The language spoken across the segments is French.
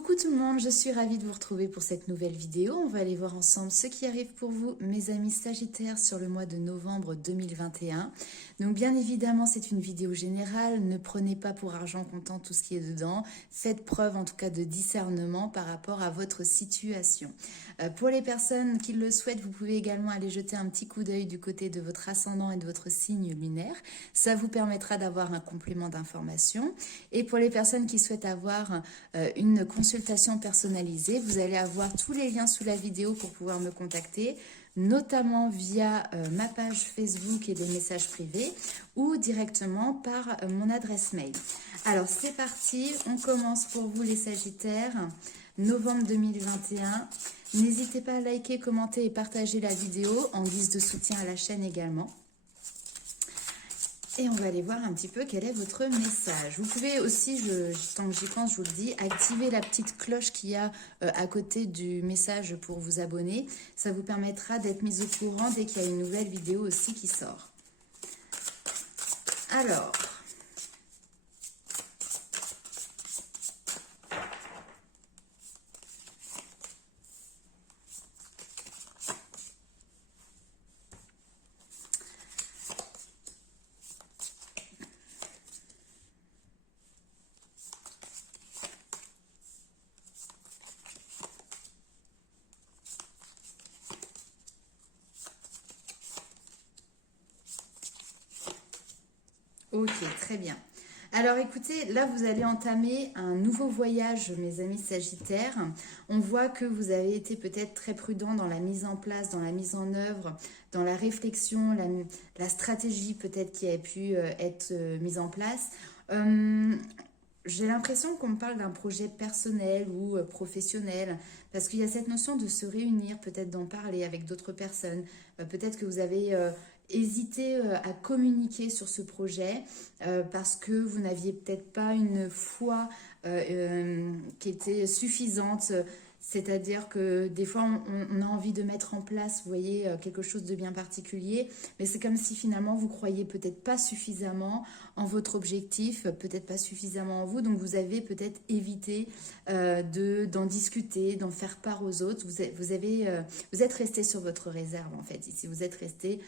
Coucou tout le monde, je suis ravie de vous retrouver pour cette nouvelle vidéo. On va aller voir ensemble ce qui arrive pour vous, mes amis Sagittaires, sur le mois de novembre 2021. Donc bien évidemment, c'est une vidéo générale. Ne prenez pas pour argent comptant tout ce qui est dedans. Faites preuve en tout cas de discernement par rapport à votre situation. Pour les personnes qui le souhaitent, vous pouvez également aller jeter un petit coup d'œil du côté de votre ascendant et de votre signe lunaire. Ça vous permettra d'avoir un complément d'information. Et pour les personnes qui souhaitent avoir une consultation personnalisée, vous allez avoir tous les liens sous la vidéo pour pouvoir me contacter, notamment via ma page Facebook et des messages privés ou directement par mon adresse mail. Alors c'est parti, on commence pour vous les Sagittaires, novembre 2021. N'hésitez pas à liker, commenter et partager la vidéo en guise de soutien à la chaîne également. Et on va aller voir un petit peu quel est votre message. Vous pouvez aussi, tant que j'y pense, je vous le dis, activer la petite cloche qu'il y a à côté du message pour vous abonner. Ça vous permettra d'être mis au courant dès qu'il y a une nouvelle vidéo aussi qui sort. Alors, ok, très bien. Alors écoutez, là vous allez entamer un nouveau voyage, mes amis Sagittaires. On voit que vous avez été peut-être très prudent dans la mise en place, dans la mise en œuvre, dans la réflexion, la stratégie peut-être qui a pu être mise en place. J'ai l'impression qu'on me parle d'un projet personnel ou professionnel, parce qu'il y a cette notion de se réunir, peut-être d'en parler avec d'autres personnes. Peut-être que vous avez hésité à communiquer sur ce projet parce que vous n'aviez peut-être pas une foi qui était suffisante. C'est-à-dire que des fois, on a envie de mettre en place, vous voyez, quelque chose de bien particulier, mais c'est comme si finalement, vous croyez peut-être pas suffisamment en votre objectif, peut-être pas suffisamment en vous, donc vous avez peut-être évité d'en discuter, d'en faire part aux autres. Vous êtes resté sur votre réserve, en fait, ici, vous êtes resté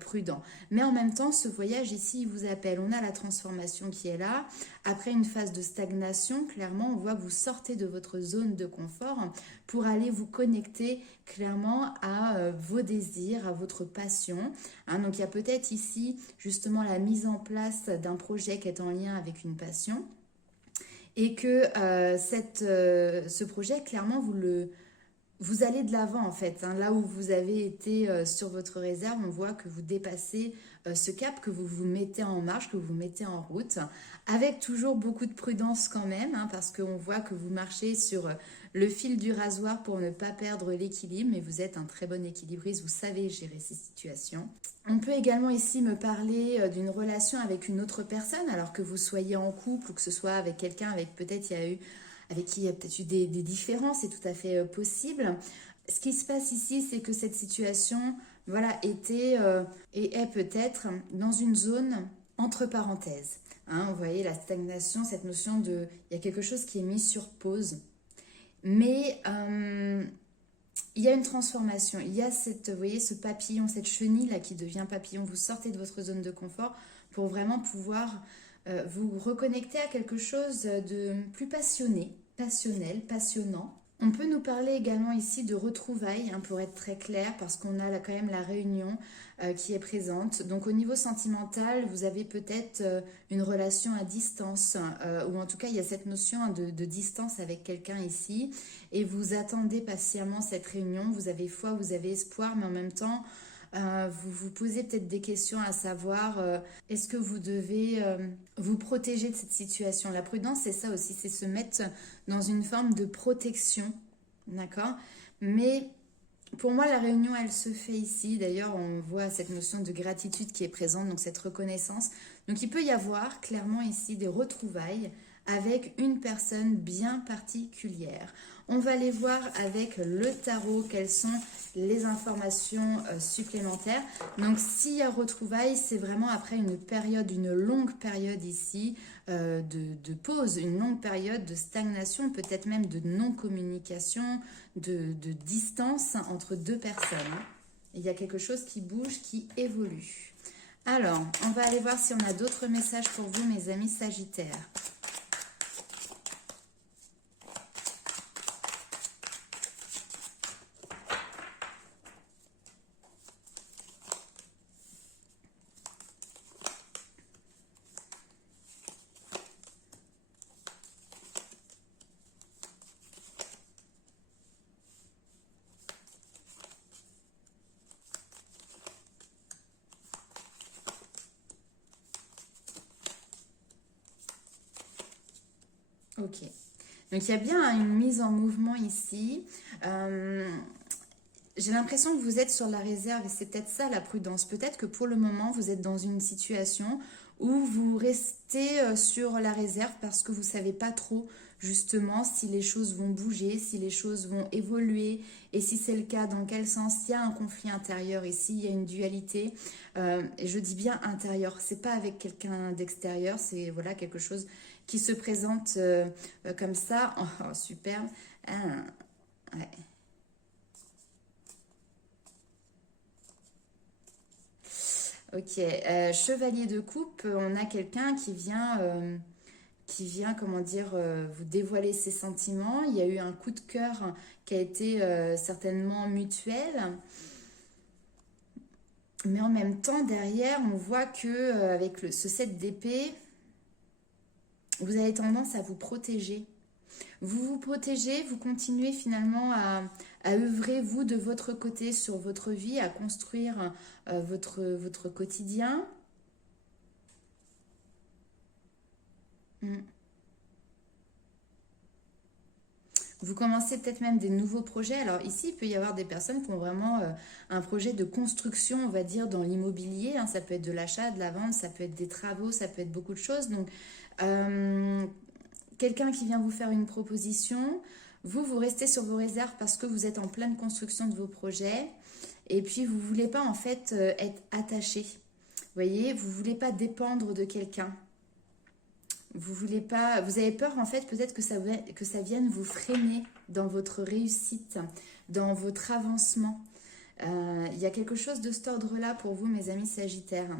prudent. Mais en même temps, ce voyage ici, il vous appelle. On a la transformation qui est là. Après une phase de stagnation, clairement, on voit que vous sortez de votre zone de confort pour aller vous connecter clairement à vos désirs, à votre passion. Hein, donc il y a peut-être ici justement la mise en place d'un projet qui est en lien avec une passion et que ce projet, clairement, vous allez de l'avant en fait. Hein. Là où vous avez été sur votre réserve, on voit que vous dépassez ce cap, que vous vous mettez en marche, que vous vous mettez en route, avec toujours beaucoup de prudence quand même, hein, parce qu'on voit que vous marchez sur le fil du rasoir pour ne pas perdre l'équilibre, mais vous êtes un très bon équilibriste, vous savez gérer ces situations. On peut également ici me parler d'une relation avec une autre personne, alors que vous soyez en couple ou que ce soit avec quelqu'un avec peut-être avec qui il y a peut-être eu des différences, c'est tout à fait possible. Ce qui se passe ici, c'est que cette situation, voilà, était et est peut-être dans une zone entre parenthèses. Hein, vous voyez la stagnation, cette notion de, il y a quelque chose qui est mis sur pause. Mais il y a une transformation, il y a vous voyez, ce papillon, cette chenille là qui devient papillon. Vous sortez de votre zone de confort pour vraiment pouvoir vous reconnecter à quelque chose de plus passionné, passionnel, passionnant. On peut nous parler également ici de retrouvailles, hein, pour être très clair, parce qu'on a là quand même la réunion qui est présente. Donc au niveau sentimental, vous avez peut-être une relation à distance, ou en tout cas il y a cette notion hein, de distance avec quelqu'un ici, et vous attendez patiemment cette réunion, vous avez foi, vous avez espoir, mais en même temps, vous vous posez peut-être des questions à savoir est-ce que vous devez vous protéger de cette situation. La prudence, c'est ça aussi, c'est se mettre dans une forme de protection, d'accord? Mais pour moi, la réunion, elle se fait ici. D'ailleurs, on voit cette notion de gratitude qui est présente, donc cette reconnaissance. Donc, il peut y avoir clairement ici des retrouvailles avec une personne bien particulière. On va aller voir avec le tarot quelles sont les informations supplémentaires. Donc s'il y a retrouvailles, c'est vraiment après une période, une longue période ici de pause, une longue période de stagnation, peut-être même de non-communication, de distance entre deux personnes. Il y a quelque chose qui bouge, qui évolue. Alors, on va aller voir si on a d'autres messages pour vous, mes amis Sagittaires. Ok. Donc il y a bien une mise en mouvement ici. J'ai l'impression que vous êtes sur la réserve et c'est peut-être ça la prudence. Peut-être que pour le moment, vous êtes dans une situation où vous restez sur la réserve parce que vous ne savez pas trop justement si les choses vont bouger, si les choses vont évoluer et si c'est le cas, dans quel sens. Il y a un conflit intérieur ici, il y a une dualité. Et je dis bien intérieur, c'est pas avec quelqu'un d'extérieur, c'est voilà quelque chose qui se présente comme ça. Oh, superbe. Ah, ouais. Ok, chevalier de coupe, on a quelqu'un qui vient, comment dire, vous dévoiler ses sentiments. Il y a eu un coup de cœur qui a été certainement mutuel. Mais en même temps, derrière, on voit que avec ce 7 d'épée, vous avez tendance à vous protéger. Vous vous protégez, vous continuez finalement à œuvrer, vous, de votre côté, sur votre vie, à construire votre quotidien. Mm. Vous commencez peut-être même des nouveaux projets. Alors ici, il peut y avoir des personnes qui ont vraiment un projet de construction, on va dire, dans l'immobilier. Hein. Ça peut être de l'achat, de la vente, ça peut être des travaux, ça peut être beaucoup de choses. Donc, quelqu'un qui vient vous faire une proposition, vous restez sur vos réserves parce que vous êtes en pleine construction de vos projets. Et puis, vous ne voulez pas, en fait, être attaché. Vous voyez, vous ne voulez pas dépendre de quelqu'un. Vous voulez pas, vous avez peur en fait peut-être que ça vienne vous freiner dans votre réussite, dans votre avancement. Il y a quelque chose de cet ordre-là pour vous, mes amis Sagittaires.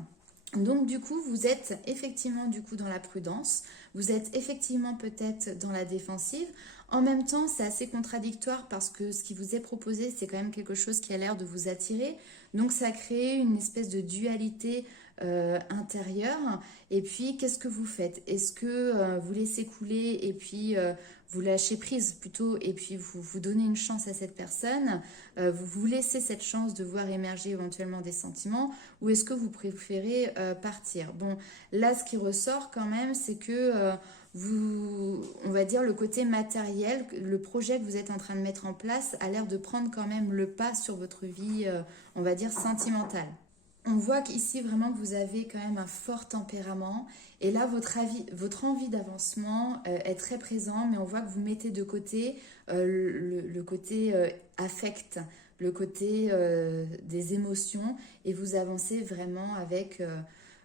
Donc du coup, vous êtes effectivement du coup dans la prudence, vous êtes effectivement peut-être dans la défensive. En même temps, c'est assez contradictoire parce que ce qui vous est proposé, c'est quand même quelque chose qui a l'air de vous attirer. Donc ça crée une espèce de dualité intérieure. Et puis, qu'est-ce que vous faites? Est-ce que vous laissez couler et puis vous lâchez prise plutôt et puis vous donnez une chance à cette personne, vous vous laissez cette chance de voir émerger éventuellement des sentiments, ou est-ce que vous préférez partir? Bon, là, ce qui ressort quand même, c'est que on va dire le côté matériel, le projet que vous êtes en train de mettre en place a l'air de prendre quand même le pas sur votre vie, on va dire, sentimentale. On voit qu'ici vraiment que vous avez quand même un fort tempérament et là votre envie d'avancement est très présent, mais on voit que vous mettez de côté le côté affect, le côté des émotions et vous avancez vraiment avec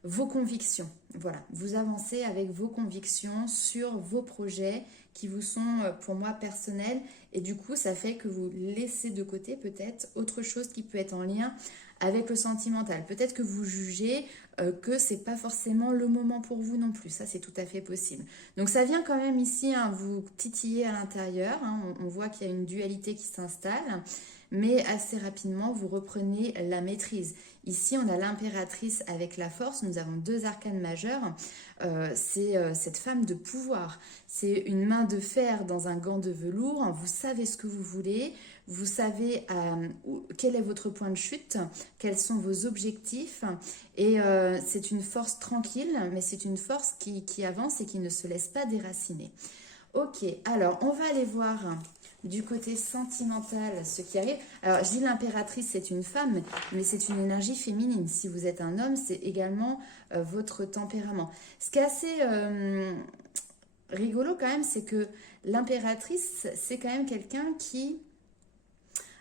vos convictions. Voilà, vous avancez avec vos convictions sur vos projets qui vous sont pour moi personnels et du coup ça fait que vous laissez de côté peut-être autre chose qui peut être en lien avec le sentimental. Peut-être que vous jugez que c'est pas forcément le moment pour vous non plus. Ça, c'est tout à fait possible. Donc, ça vient quand même ici vous titiller à l'intérieur. Hein. On voit qu'il y a une dualité qui s'installe. Mais assez rapidement, vous reprenez la maîtrise. Ici, on a l'impératrice avec la force. Nous avons deux arcanes majeurs. C'est cette femme de pouvoir. C'est une main de fer dans un gant de velours. Vous savez ce que vous voulez. Vous savez quel est votre point de chute, quels sont vos objectifs. Et c'est une force tranquille, mais c'est une force qui avance et qui ne se laisse pas déraciner. Ok, alors on va aller voir du côté sentimental ce qui arrive. Alors je dis l'impératrice, c'est une femme, mais c'est une énergie féminine. Si vous êtes un homme, c'est également votre tempérament. Ce qui est assez rigolo quand même, c'est que l'impératrice, c'est quand même quelqu'un qui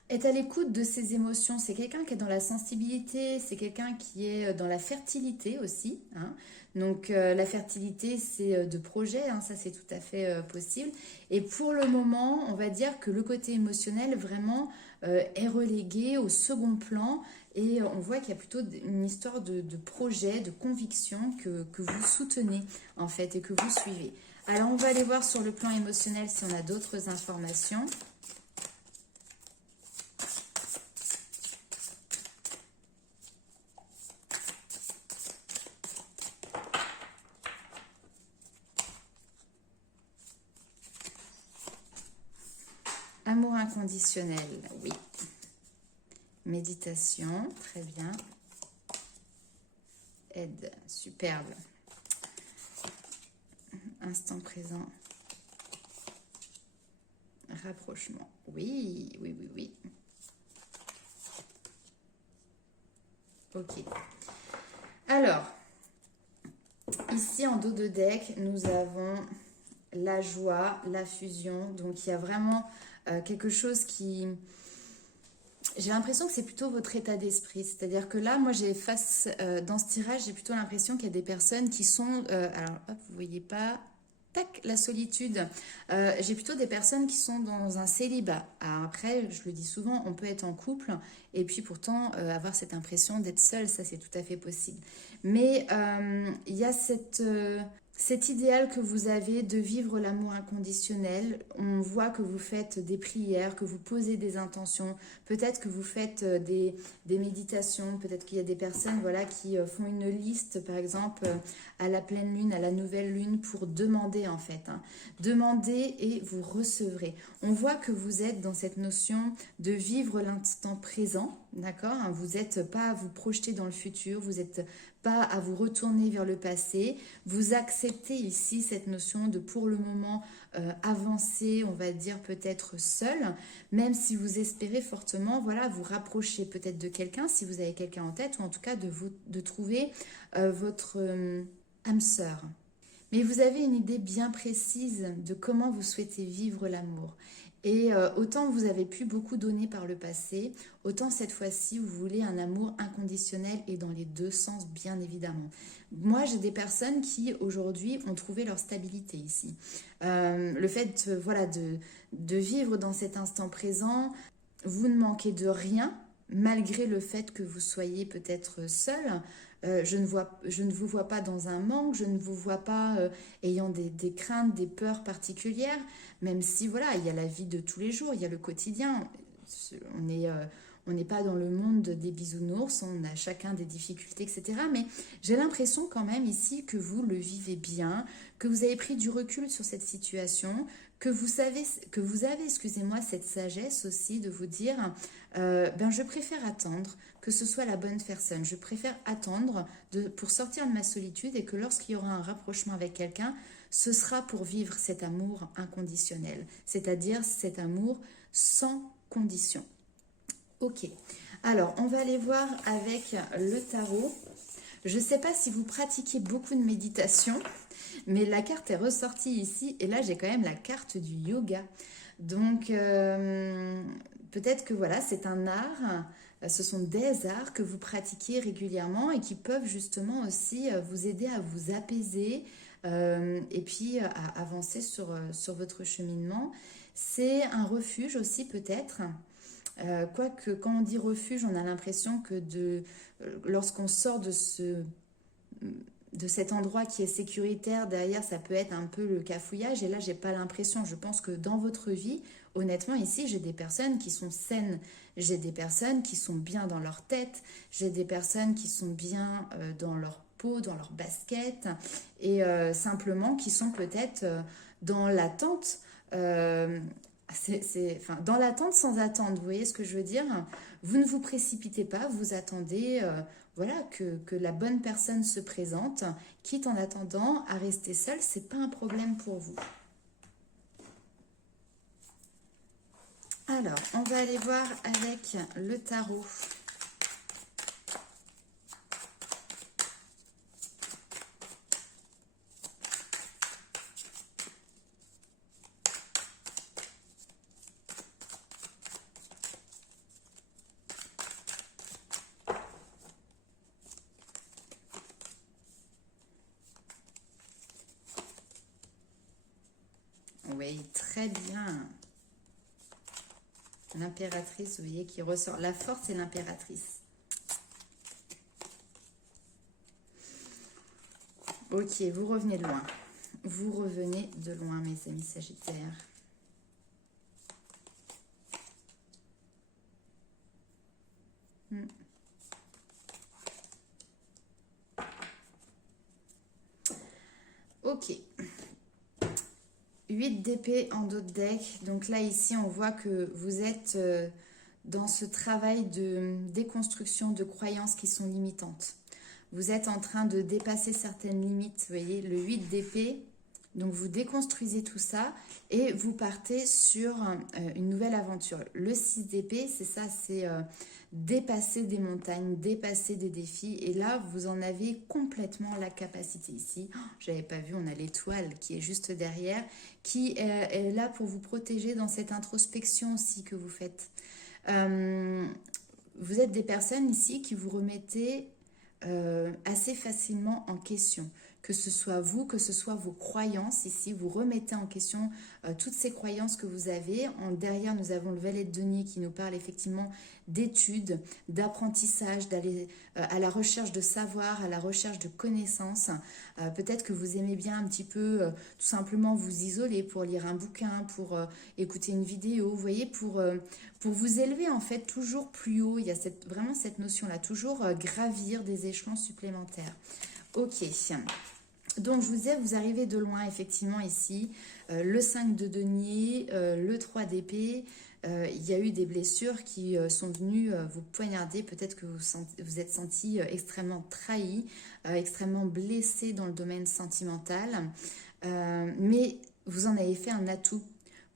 est à l'écoute de ses émotions. C'est quelqu'un qui est dans la sensibilité, c'est quelqu'un qui est dans la fertilité aussi, hein. Donc la fertilité, c'est de projet, hein, ça c'est tout à fait possible. Et pour le moment, on va dire que le côté émotionnel vraiment est relégué au second plan. Et on voit qu'il y a plutôt une histoire de projet, de conviction que vous soutenez en fait et que vous suivez. Alors on va aller voir sur le plan émotionnel si on a d'autres informations. Amour inconditionnel, oui. Méditation, très bien. Aide, superbe. Instant présent. Rapprochement, oui, oui, oui, oui. Ok. Alors, ici en dos de deck, nous avons la joie, la fusion. Donc, il y a vraiment quelque chose qui... J'ai l'impression que c'est plutôt votre état d'esprit. C'est-à-dire que là, moi, j'ai dans ce tirage, j'ai plutôt l'impression qu'il y a des personnes qui sont... alors, hop, vous voyez pas... Tac, la solitude. J'ai plutôt des personnes qui sont dans un célibat. Alors après, je le dis souvent, on peut être en couple et puis pourtant avoir cette impression d'être seul, ça c'est tout à fait possible. Mais il y a cet idéal que vous avez de vivre l'amour inconditionnel. On voit que vous faites des prières, que vous posez des intentions, peut-être que vous faites des méditations, peut-être qu'il y a des personnes voilà, qui font une liste, par exemple, à la pleine lune, à la nouvelle lune, pour demander en fait. Hein. Demandez et vous recevrez. On voit que vous êtes dans cette notion de vivre l'instant présent, d'accord, hein. Vous n'êtes pas à vous projeter dans le futur, vous n'êtes pas à vous retourner vers le passé. Vous acceptez ici cette notion de pour le moment avancer, on va dire peut-être seul, même si vous espérez fortement voilà, vous rapprocher peut-être de quelqu'un, si vous avez quelqu'un en tête, ou en tout cas de trouver votre âme sœur. Mais vous avez une idée bien précise de comment vous souhaitez vivre l'amour. Et autant vous avez pu beaucoup donner par le passé, autant cette fois-ci vous voulez un amour inconditionnel et dans les deux sens bien évidemment. Moi j'ai des personnes qui aujourd'hui ont trouvé leur stabilité ici. Le fait voilà, de vivre dans cet instant présent, vous ne manquez de rien malgré le fait que vous soyez peut-être seul. Je ne vous vois pas dans un manque, je ne vous vois pas ayant des craintes, des peurs particulières, même si voilà, il y a la vie de tous les jours, il y a le quotidien. On n'est pas dans le monde des bisounours, on a chacun des difficultés, etc. Mais j'ai l'impression quand même ici que vous le vivez bien, que vous avez pris du recul sur cette situation, que vous avez, excusez-moi, cette sagesse aussi de vous dire, je préfère attendre que ce soit la bonne personne. Je préfère attendre pour sortir de ma solitude et que lorsqu'il y aura un rapprochement avec quelqu'un, ce sera pour vivre cet amour inconditionnel, c'est-à-dire cet amour sans condition. Ok, alors on va aller voir avec le tarot. Je ne sais pas si vous pratiquez beaucoup de méditation, mais la carte est ressortie ici et là j'ai quand même la carte du yoga. Donc peut-être que voilà, c'est un art, ce sont des arts que vous pratiquez régulièrement et qui peuvent justement aussi vous aider à vous apaiser et puis à avancer sur votre cheminement. C'est un refuge aussi peut-être. Quoique quand on dit refuge, on a l'impression que lorsqu'on sort de cet endroit qui est sécuritaire, derrière ça peut être un peu le cafouillage, et là j'ai pas l'impression. Je pense que dans votre vie, honnêtement ici j'ai des personnes qui sont saines, j'ai des personnes qui sont bien dans leur tête, j'ai des personnes qui sont bien dans leur peau, dans leur basket, et simplement qui sont peut-être dans l'attente, dans l'attente sans attendre, vous voyez ce que je veux dire? Vous ne vous précipitez pas, vous attendez voilà, que la bonne personne se présente, quitte en attendant à rester seul, c'est pas un problème pour vous. Alors, on va aller voir avec le tarot. très bien. L'impératrice, vous voyez, qui ressort. La force et l'impératrice. Ok, vous revenez de loin. Vous revenez de loin, mes amis Sagittaires. Ok. 8 d'épée en dos de deck. Donc là, ici, on voit que vous êtes dans ce travail de déconstruction de croyances qui sont limitantes. Vous êtes en train de dépasser certaines limites. Vous voyez, le 8 d'épée. Donc, vous déconstruisez tout ça et vous partez sur une nouvelle aventure. Le 6 d'épée, c'est ça, c'est dépasser des montagnes, dépasser des défis. Et là, vous en avez complètement la capacité ici. Oh, j'avais pas vu, on a l'étoile qui est juste derrière, qui est là pour vous protéger dans cette introspection aussi que vous faites. Vous êtes des personnes ici qui vous remettez assez facilement en question. Que ce soit vous, que ce soit vos croyances ici, vous remettez en question toutes ces croyances que vous avez. Derrière, nous avons le valet de denier qui nous parle effectivement d'études, d'apprentissage, d'aller à la recherche de savoir, à la recherche de connaissances. Peut-être que vous aimez bien un petit peu tout simplement vous isoler pour lire un bouquin, pour écouter une vidéo, vous voyez, pour vous élever en fait toujours plus haut. Il y a vraiment cette notion-là, toujours gravir des échelons supplémentaires. Ok, donc je vous disais, vous arrivez de loin effectivement ici, le 5 de denier, le 3 d'épée, il y a eu des blessures qui sont venues vous poignarder, peut-être que vous êtes senti extrêmement trahi, extrêmement blessé dans le domaine sentimental, mais vous en avez fait un atout.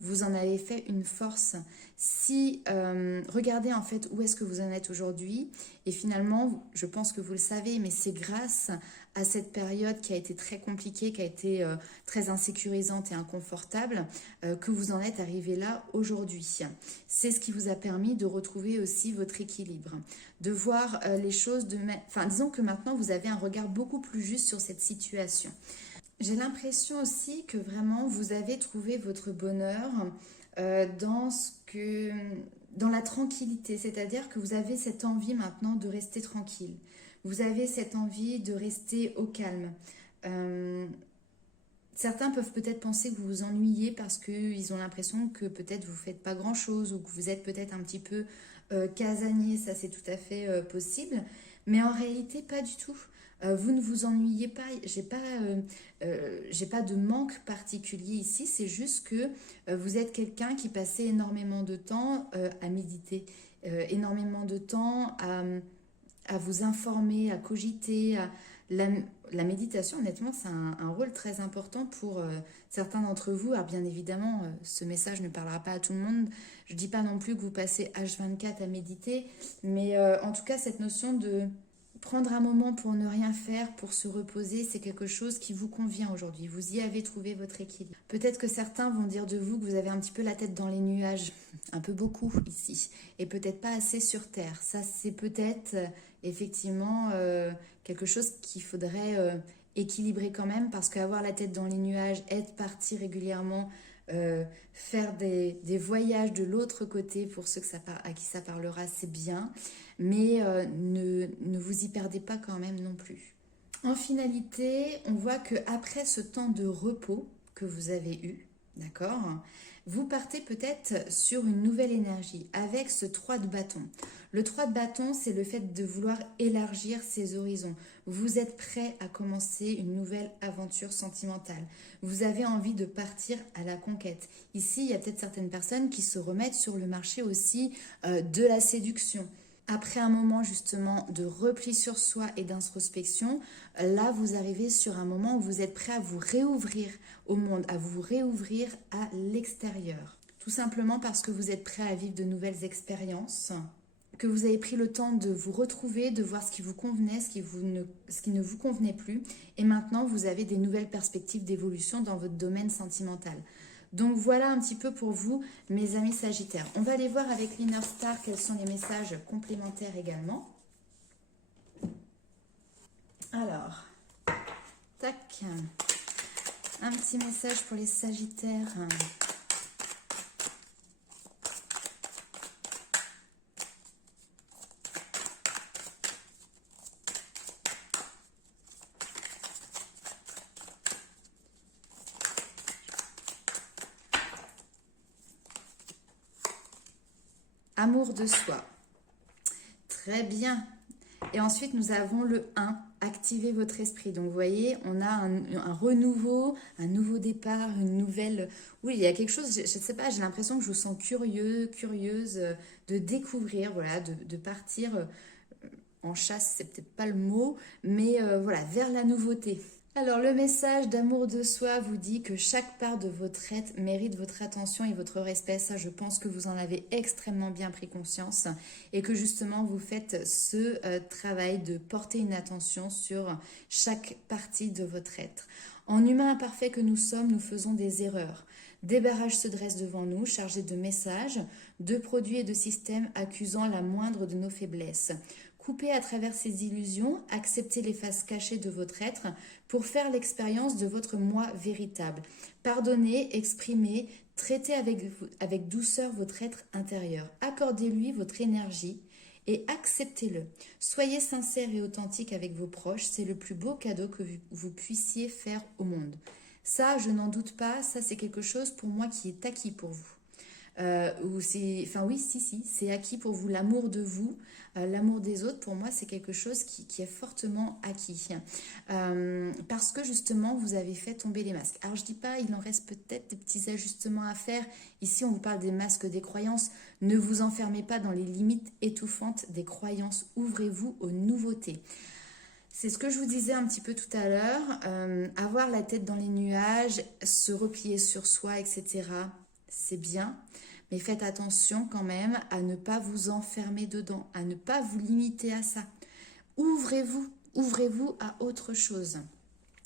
Vous en avez fait une force. Si regardez en fait où est-ce que vous en êtes aujourd'hui, et finalement, je pense que vous le savez, mais c'est grâce à cette période qui a été très compliquée, qui a été très insécurisante et inconfortable, que vous en êtes arrivé là aujourd'hui. C'est ce qui vous a permis de retrouver aussi votre équilibre, de voir les choses enfin, disons que maintenant vous avez un regard beaucoup plus juste sur cette situation. J'ai l'impression aussi que vraiment vous avez trouvé votre bonheur dans la tranquillité, c'est-à-dire que vous avez cette envie maintenant de rester tranquille. Vous avez cette envie de rester au calme. Certains peuvent peut-être penser que vous vous ennuyez parce qu'ils ont l'impression que peut-être vous ne faites pas grand-chose ou que vous êtes peut-être un petit peu casanier, ça c'est tout à fait possible. Mais en réalité, pas du tout. Vous ne vous ennuyez pas, j'ai pas de manque particulier ici, c'est juste que vous êtes quelqu'un qui passait énormément de temps à méditer, énormément de temps à vous informer, à cogiter. La méditation, honnêtement, c'est un rôle très important pour certains d'entre vous. Alors bien évidemment, ce message ne parlera pas à tout le monde. Je ne dis pas non plus que vous passez H24 à méditer, mais en tout cas, cette notion de prendre un moment pour ne rien faire, pour se reposer, c'est quelque chose qui vous convient aujourd'hui. Vous y avez trouvé votre équilibre. Peut-être que certains vont dire de vous que vous avez un petit peu la tête dans les nuages, un peu beaucoup ici, et peut-être pas assez sur terre. Ça, c'est peut-être effectivement quelque chose qu'il faudrait équilibrer quand même, parce qu'avoir la tête dans les nuages, être parti régulièrement, faire des voyages de l'autre côté, pour ceux à qui ça parlera, c'est bien, mais ne vous y perdez pas quand même non plus. En finalité, on voit qu'après ce temps de repos que vous avez eu, d'accord, vous partez peut-être sur une nouvelle énergie avec ce 3 de bâton. Le 3 de bâton, c'est le fait de vouloir élargir ses horizons. Vous êtes prêt à commencer une nouvelle aventure sentimentale. Vous avez envie de partir à la conquête. Ici, il y a peut-être certaines personnes qui se remettent sur le marché aussi de la séduction. Après un moment justement de repli sur soi et d'introspection, là vous arrivez sur un moment où vous êtes prêt à vous réouvrir au monde, à vous réouvrir à l'extérieur. Tout simplement parce que vous êtes prêt à vivre de nouvelles expériences, que vous avez pris le temps de vous retrouver, de voir ce qui vous convenait, ce qui ne vous convenait plus. Et maintenant, vous avez des nouvelles perspectives d'évolution dans votre domaine sentimental. Donc voilà un petit peu pour vous, mes amis Sagittaires. On va aller voir avec l'Inner Star quels sont les messages complémentaires également. Alors, tac, un petit message pour les Sagittaires. Amour de soi. Très bien. Et ensuite, nous avons le 1, activez votre esprit. Donc, vous voyez, on a un renouveau, un nouveau départ, une nouvelle... Oui, il y a quelque chose, je ne sais pas, j'ai l'impression que je vous sens curieux, curieuse de découvrir, voilà, de partir en chasse, c'est peut-être pas le mot, mais voilà, vers la nouveauté. Alors, le message d'amour de soi vous dit que chaque part de votre être mérite votre attention et votre respect. Ça, je pense que vous en avez extrêmement bien pris conscience et que justement, vous faites ce travail de porter une attention sur chaque partie de votre être. En humain imparfait que nous sommes, nous faisons des erreurs. Des barrages se dressent devant nous, chargés de messages, de produits et de systèmes accusant la moindre de nos faiblesses. Coupez à travers ces illusions, acceptez les faces cachées de votre être pour faire l'expérience de votre moi véritable. Pardonnez, exprimez, traitez avec douceur votre être intérieur. Accordez-lui votre énergie et acceptez-le. Soyez sincère et authentique avec vos proches, c'est le plus beau cadeau que vous puissiez faire au monde. Ça, je n'en doute pas, ça c'est quelque chose pour moi qui est acquis pour vous. Ou c'est, enfin oui, si, c'est acquis pour vous, l'amour de vous, l'amour des autres, pour moi, c'est quelque chose qui est fortement acquis. Parce que justement, vous avez fait tomber les masques. Alors, je dis pas, il en reste peut-être des petits ajustements à faire. Ici, on vous parle des masques des croyances. Ne vous enfermez pas dans les limites étouffantes des croyances. Ouvrez-vous aux nouveautés. C'est ce que je vous disais un petit peu tout à l'heure. Avoir la tête dans les nuages, se replier sur soi, etc., c'est bien. Mais faites attention quand même à ne pas vous enfermer dedans, à ne pas vous limiter à ça. Ouvrez-vous, ouvrez-vous à autre chose.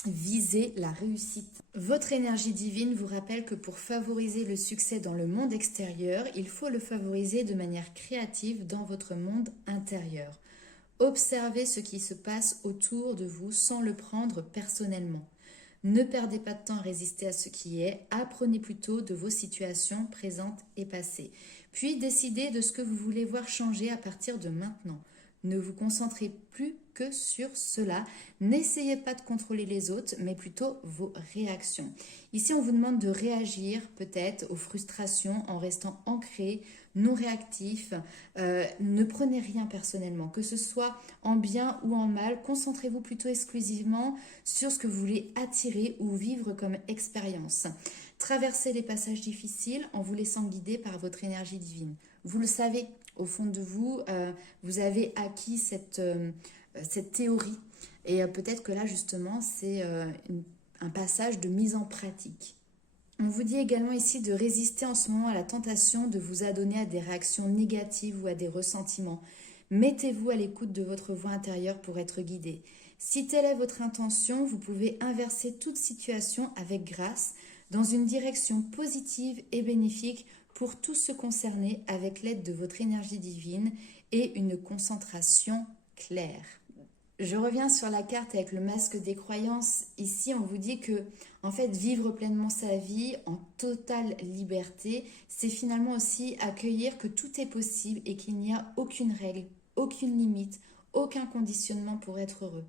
Visez la réussite. Votre énergie divine vous rappelle que pour favoriser le succès dans le monde extérieur, il faut le favoriser de manière créative dans votre monde intérieur. Observez ce qui se passe autour de vous sans le prendre personnellement. Ne perdez pas de temps à résister à ce qui est, apprenez plutôt de vos situations présentes et passées. Puis décidez de ce que vous voulez voir changer à partir de maintenant. Ne vous concentrez plus que sur cela. N'essayez pas de contrôler les autres, mais plutôt vos réactions. Ici, on vous demande de réagir peut-être aux frustrations en restant ancré, non réactif. Ne prenez rien personnellement, que ce soit en bien ou en mal. Concentrez-vous plutôt exclusivement sur ce que vous voulez attirer ou vivre comme expérience. Traversez les passages difficiles en vous laissant guider par votre énergie divine. Vous le savez, au fond de vous, vous avez acquis cette théorie. Et peut-être que là, justement, c'est un passage de mise en pratique. On vous dit également ici de résister en ce moment à la tentation de vous adonner à des réactions négatives ou à des ressentiments. Mettez-vous à l'écoute de votre voix intérieure pour être guidé. Si telle est votre intention, vous pouvez inverser toute situation avec grâce dans une direction positive et bénéfique pour tous ceux concernés avec l'aide de votre énergie divine et une concentration claire. Je reviens sur la carte avec le masque des croyances. Ici, on vous dit que, en fait, vivre pleinement sa vie en totale liberté, c'est finalement aussi accueillir que tout est possible et qu'il n'y a aucune règle, aucune limite, aucun conditionnement pour être heureux.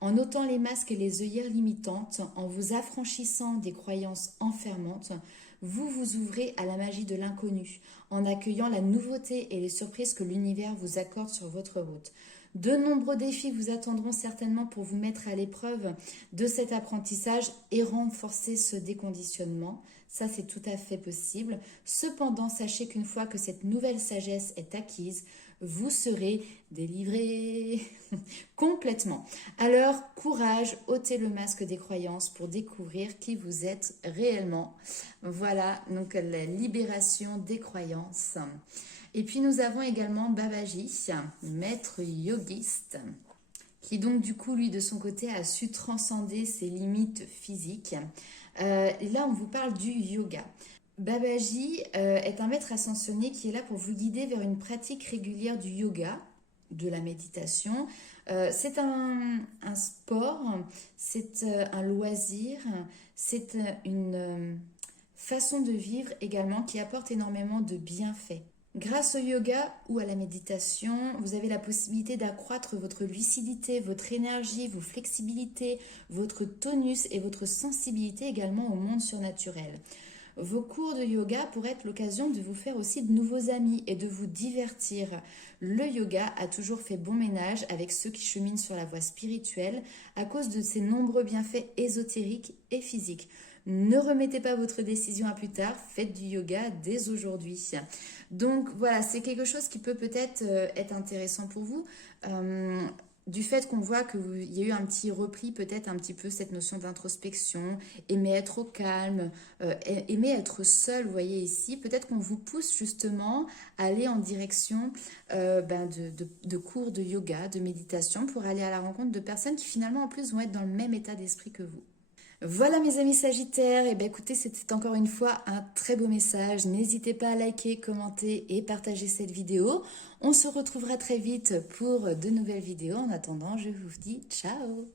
En ôtant les masques et les œillères limitantes, en vous affranchissant des croyances enfermantes, vous vous ouvrez à la magie de l'inconnu, en accueillant la nouveauté et les surprises que l'univers vous accorde sur votre route. De nombreux défis vous attendront certainement pour vous mettre à l'épreuve de cet apprentissage et renforcer ce déconditionnement. Ça, c'est tout à fait possible. Cependant, sachez qu'une fois que cette nouvelle sagesse est acquise, vous serez délivré complètement. Alors, courage, ôtez le masque des croyances pour découvrir qui vous êtes réellement. Voilà, donc la libération des croyances. Et puis nous avons également Babaji, maître yogiste, qui donc du coup, lui, de son côté, a su transcender ses limites physiques. Et là, on vous parle du yoga. Babaji est un maître ascensionné qui est là pour vous guider vers une pratique régulière du yoga, de la méditation. C'est un sport, c'est un loisir, c'est une façon de vivre également qui apporte énormément de bienfaits. Grâce au yoga ou à la méditation, vous avez la possibilité d'accroître votre lucidité, votre énergie, vos flexibilités, votre tonus et votre sensibilité également au monde surnaturel. Vos cours de yoga pourraient être l'occasion de vous faire aussi de nouveaux amis et de vous divertir. Le yoga a toujours fait bon ménage avec ceux qui cheminent sur la voie spirituelle à cause de ses nombreux bienfaits ésotériques et physiques. Ne remettez pas votre décision à plus tard, faites du yoga dès aujourd'hui. Donc voilà, c'est quelque chose qui peut peut-être être intéressant pour vous. Du fait qu'on voit qu'il y a eu un petit repli, peut-être un petit peu cette notion d'introspection, aimer être au calme, aimer être seul, vous voyez ici, peut-être qu'on vous pousse justement à aller en direction de cours de yoga, de méditation, pour aller à la rencontre de personnes qui finalement en plus vont être dans le même état d'esprit que vous. Voilà mes amis Sagittaires, et bien écoutez, c'était encore une fois un très beau message. N'hésitez pas à liker, commenter et partager cette vidéo. On se retrouvera très vite pour de nouvelles vidéos. En attendant, je vous dis ciao!